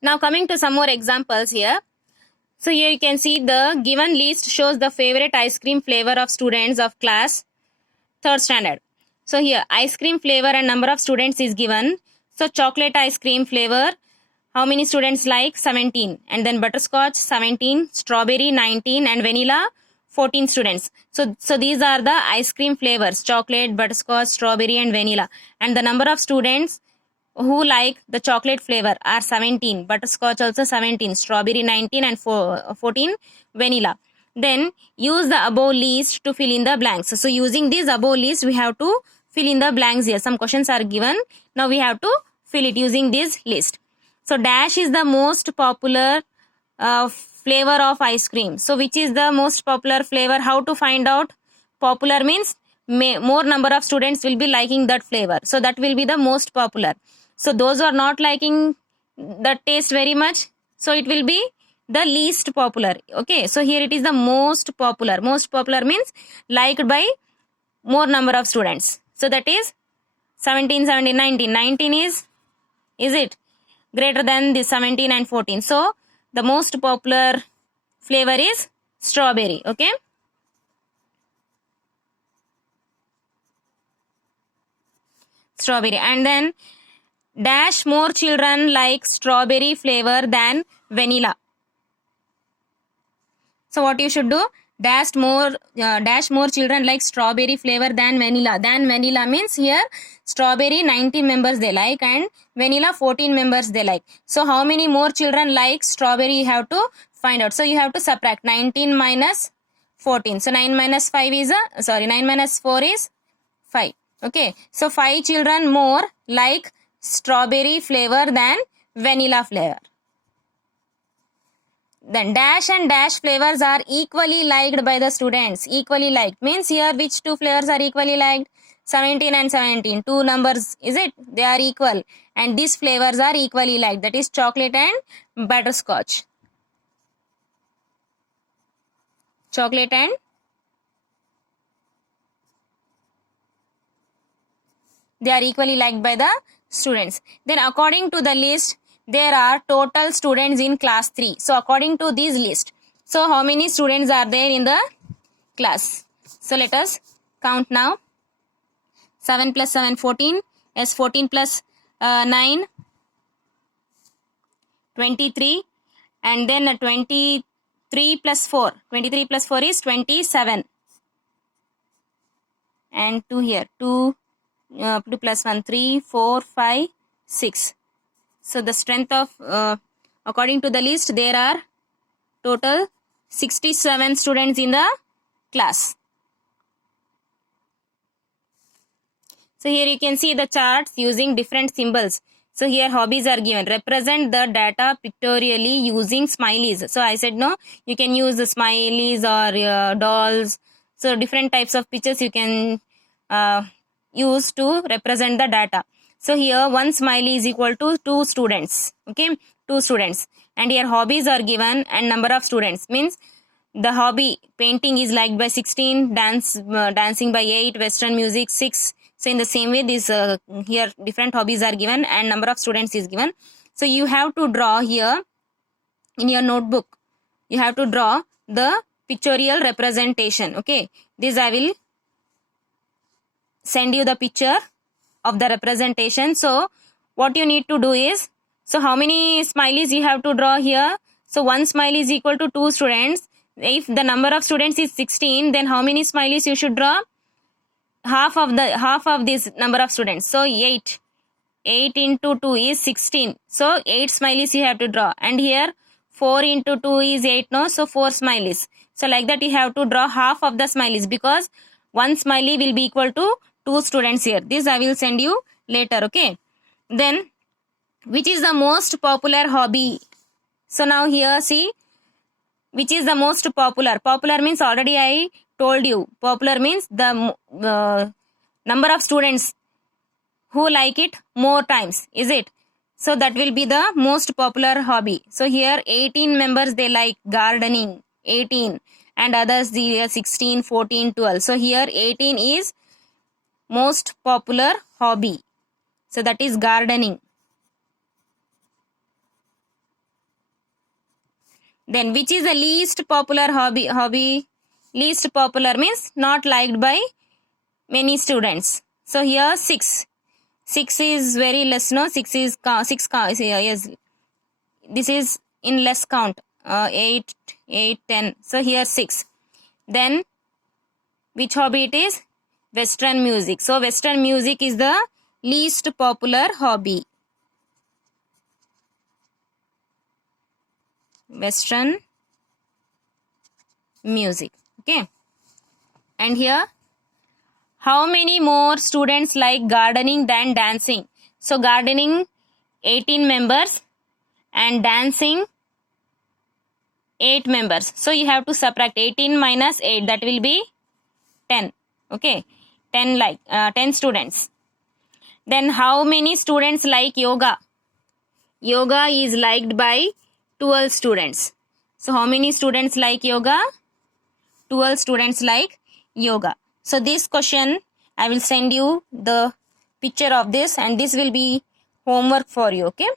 Now coming to some more examples here. So here you can see the given list shows the favorite ice cream flavor of students of class 3rd standard. So here ice cream flavor and number of students is given. So chocolate ice cream flavor, how many students like? 17. And then butterscotch 17, strawberry 19, and vanilla 14 students. So these are the ice cream flavors: chocolate, butterscotch, strawberry, and vanilla. And the number of students who like the chocolate flavor are 17, butterscotch also 17, strawberry 19, and 14 vanilla. Then use the above list to fill in the blanks. So using this above list, we have to fill in the blanks here. Some questions are given. Now we have to fill it using this list. So dash is the most popular flavor of ice cream. So which is the most popular flavor? How to find out? Popular means more number of students will be liking that flavor. So that will be the most popular. So those who are not liking the taste very much, so it will be the least popular. Okay, so here it is the most popular. Most popular means liked by more number of students. So that is 17, 17, 19. 19 is it greater than this 17 and 14? So the most popular flavor is strawberry. Okay. Strawberry. And then dash more children like strawberry flavor than vanilla. So what you should do? Dash more children like strawberry flavor than vanilla. Than vanilla means here strawberry 19 members they like and vanilla 14 members they like. So how many more children like strawberry you have to find out. So you have to subtract 19 minus 14. So 9 minus 5 is 9 minus 4 is 5. Okay. So 5 children more like strawberry flavor than vanilla flavor. Then dash and dash flavors are equally liked by the students. Equally liked means here which two flavors are equally liked? 17 and 17. Two numbers, is it? They are equal. And these flavors are equally liked. That is chocolate and butterscotch. Chocolate and they are equally liked by the students. Then according to the list, there are total students in class 3. So according to this list, so how many students are there in the class? So let us count now. 7 plus 7, 14. Yes, 14 plus 9, 23. And then 23 plus 4. 23 plus 4 is 27. And 2 here. 2 plus 1, 3, 4, 5, 6. So the strength of, according to the list, there are total 67 students in the class. So here you can see the charts using different symbols. So here hobbies are given. Represent the data pictorially using smileys. So I said no, you can use the smileys or dolls. So different types of pictures you can use to represent the data. So here one smiley is equal to 2 students. Okay, 2 students. And here hobbies are given and number of students. Means the hobby painting is liked by 16, dancing by 8, western music 6. So in the same way, this here different hobbies are given and number of students is given. So you have to draw here in your notebook. You have to draw the pictorial representation. Okay, this I will send you the picture of the representation. So what you need to do is, so how many smileys you have to draw here? So one smiley is equal to 2 students. If the number of students is 16, then how many smileys you should draw? Half of this number of students. So 8 into 2 is 16. So 8 smileys you have to draw. And here 4 into 2 is 8, no? So 4 smileys. So like that you have to draw half of the smileys because one smiley will be equal to 2 students here. This I will send you later. Okay. Then which is the most popular hobby? So now here see, which is the most popular? Popular means already I told you. Popular means the number of students who like it more times. Is it? So that will be the most popular hobby. So here 18 members they like gardening. 18. And others the 16, 14, 12. So here 18 is most popular hobby. So that is gardening. Then which is the least popular hobby? Least popular means not liked by many students. So here 6. 6 is very less, no? 6 is 6 yes. This is in less count. 8, 10. So here 6. Then which hobby it is? Western music. So Western music is the least popular hobby. Western music. Okay. And here, how many more students like gardening than dancing? So gardening 18 members and dancing 8 members. So you have to subtract 18 minus 8, that will be 10. Okay, 10 students. Then how many students like yoga? Yoga is liked by 12 students. So how many students like yoga? 12 students like yoga. So this question, I will send you the picture of this, and this will be homework for you. Okay.